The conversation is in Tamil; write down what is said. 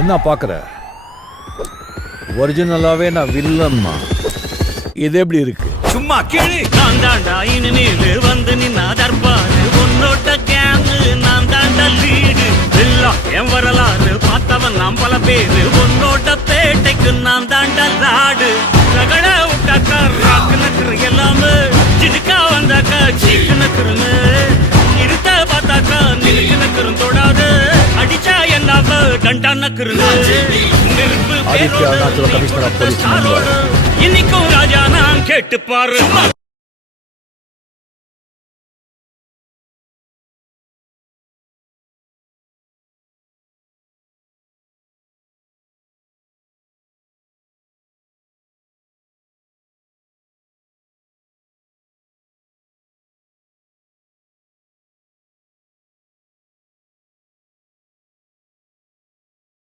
என்ன பாக்குற? ஒரிஜினலாவே நான் வில்லன்மா. இது எப்படி இருக்கு? சும்மா கேளு. நான் தாண்டா இனிமேல் வந்து நின்னா தர்பாரு. உன்னோட்ட கேங்கு நான் தாண்டா லீடு. எல்லாம் என் வரலாறு பார்த்தவன் நாம் பல பேரு. உன்னோட்ட பேட்டைக்கு நான் தாண்டா லாடு. ரகட விட்டாக்கா ராக்கு நக்குரு எல்லாமே. சிடுக்கா வந்தாக்கா சீக்கு நக்குருன்னு. இருத்த பார்த்தாக்கா நிலுக்கு நக்குரும் தொடாது. அடிச்சா என்னாவ டண்டா நக்குருன்னு. நெருப்பு பேரோடு இன்னைக்கும் ராஜா நான் கேட்டு பாரு.